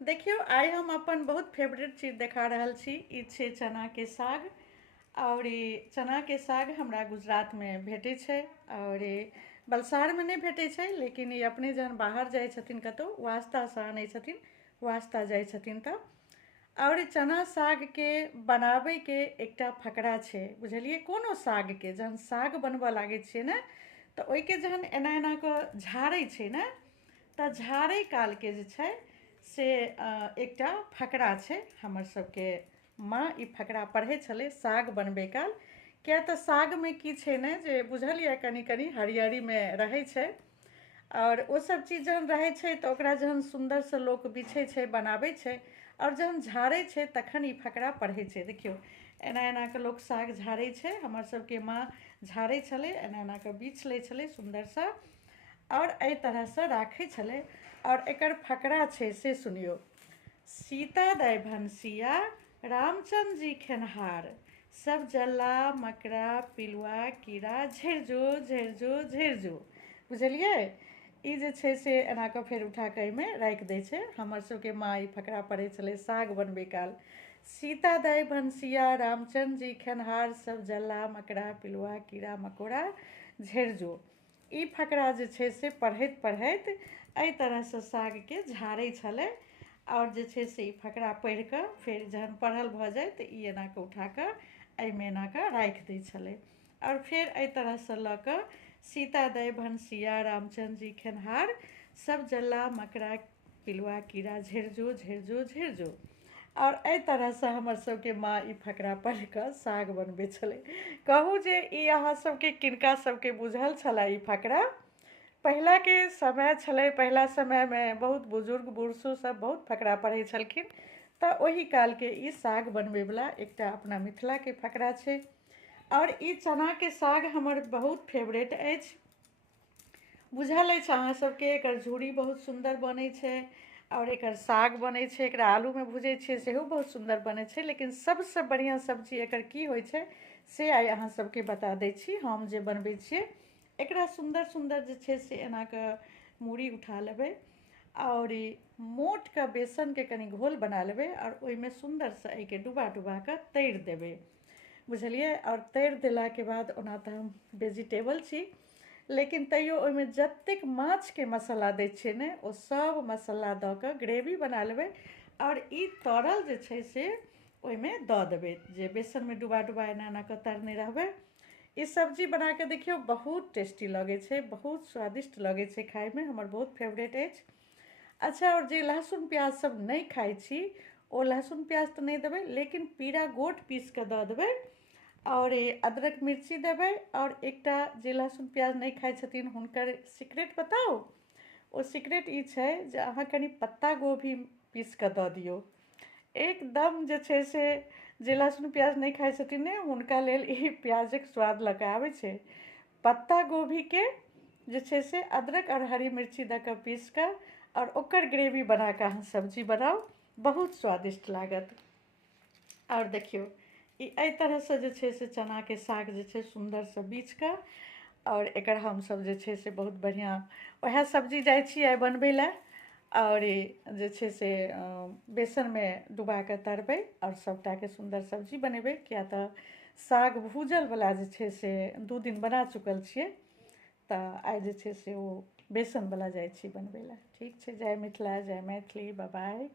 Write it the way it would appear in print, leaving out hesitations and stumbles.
देखियो आइ हम अपन बहुत फेवरेट चीज देखा रहल छी। ई छै चना के साग। और ई चना के साग हमरा गुजरात में भेटै छै। और बलसाड़ में नहीं भेटै छै, लेकिन ई अपने जहन बाहर जाइ छथिन कतौ वास्ता से आनै छथिन, वास्ता जाइ छथिन तऽ। और चना साग के बनाबै के एकटा फकरा छै, बुझलिए। कोनो साग के जहन साग बनबऽ लागै छियै ने, तऽ ओइके जहन एना एना कऽ झाड़ै छै ने, तऽ झाड़ै काल के जे छै से एकटा फकरा छै। हमर सबके माँ ई फकरा पढ़ै छलै साग बनबै काल। किया तऽ साग में की छै ने, जे बुझल यऽ कनि कनि हरियरी में रहै छै। और ओ सब चीज जहन रहै छै तऽ ओकरा जहन सुंदर से लोक बिछै छै, बनाबै छै, और जहन झाड़ै छै तखन ई फकरा पढ़ै छै। देखियौ एना एना कऽ लोक साग झाड़ै छै। हमर सबके माँ झाड़ै छलै, एना एना कऽ बिछि लै छलै सुंदर सँ, और एहि तरह से राखै छलै। और एकर फकरा छै से सुनियो। सीता दाय भनसिया, रामचंद्र जी खेनहार, सब जल्ला मकड़ा पिलुआ कीड़ा झड़ि जो झड़ि जो झड़ि जो। बुझलियै। ई जे छै से एना कऽ फेर उठा कऽ एहिमे राखि दै छै। हमर सबके माँ ई फकरा पढ़ै छलै साग बनबै काल। सीता दाय भनसिया, रामचंद्र जी खेनहार, सब जल्ला मकड़ा पिलुआ कीड़ा मकोड़ा झड़ि जो। ई फकरा जे छै से पढ़ैत पढ़ैत एहि तरह से साग के झाड़ै छलै। और जे छै से ई फकरा पढ़ि कऽ फेर जहन पढ़ल भऽ जाय तऽ ई एना कऽ उठा कऽ एहिमे एना कऽ राखि दै छलै। और फेर एहि तरह से लऽ कऽ सीता दाय भनसिया, रामचंद्र जी खेनहार, सब जल्ला मकड़ा पिलुआ कीड़ा झड़ि जो झड़ि जो झड़ि जो। और एहि तरह से हमर सबके माँ ई फकरा पढ़ि कऽ साग बनबै छलै। कहू जे ई अहाँ सबके किनका सबके बुझल छलए ई फकरा। पहिला के समय छलै, पहिला समय में बहुत बुजुर्ग बूढ़ सूढ़ सब बहुत फकरा पढ़ै छलखिन। तऽ ओहि काल के ई साग बनबै वाला एकटा अपना मिथिला के फकरा छै। और ई चना के साग हमर बहुत फेवरेट अछि। बुझल अछि अहाँ सबके एकर झूरी बहुत सुंदर बनै छै। और एकर साग बनै छै, एकरा आलू में भुजै छियै सेहो बहुत सुंदर बनै छै। लेकिन सबसे बढ़िया सब्जी एकर की होइ छै से आइ अहाँ सबके बता दै छी हम जे बनबै छियै। एकरा सुंदर सुंदर जे छै से एना कऽ मूड़ी उठा लेबै। और मोट का बेसन के कनि घोल बना लेबै, और ओहिमे सुंदर से एहिके डुबा डुबा कऽ तैर देबै। बुझलियै। और तैर देला के बाद, ओना तऽ हम वेजिटेबल छी, लेकिन तैयो ओहिमे जतेक माछ के मसाला दै छियै ने, ओ सब मसाला दऽ कऽ ग्रेवी बना लेबै। और ई तरल जे छै से ओहिमे दऽ देबै, जे बेसन में डुबा डुबा एना एना कऽ तरने रहबै। ई सब्जी बना के देखियौ बहुत टेस्टी लगै छै, बहुत स्वादिष्ट लगै छै खाय में, हमर बहुत फेवरेट अछि। अच्छा, और जे लहसुन प्याज सब नहीं खाइ छी, ओ लहसुन प्याज तऽ नहीं देबै, लेकिन पीरा गोट पीस कऽ दऽ देबै। और अदरक मिर्ची देबै। और एकटा जे लहसुन प्याज नहीं खाइ छथिन हुनकर सीक्रेट बताउ। ओ सीक्रेट ई छै जे अहाँ कनि पत्ता गोभी पीस कऽ दऽ दियौ। एकदम जे छै से जे लहसुन प्याज नहीं खाइ छथिन ने, हुनका लेल ई प्याजक स्वाद लऽ कऽ आबै छै। पत्ता गोभी के जे छै से अदरक और हरी मिर्ची दऽ कऽ पीस कऽ, और ओकर ग्रेवी बना कऽ अहाँ सब्जी बनाउ, बहुत स्वादिष्ट लागत। और देखियौ ई एहि तरह से जे छै से चना के साग जे छै सुंदर से बीछ कऽ, और एकर हमसब जे छै से बहुत बढ़िया वएह सब्जी जाइ छी आइ बनबै लए। और जे छै से बेसन में डुबा कऽ तरबै, और सबटा के सुंदर सब्जी बनेबै। किया तऽ साग भूजल वाला जे छै से 2 दिन बना चुकल छियै, तऽ आइ जे छै से ओ बेसन वाला जाइ छी बनबै लए। ठीक छै। जय मिथिला, जय मैथिली, बाय बाय।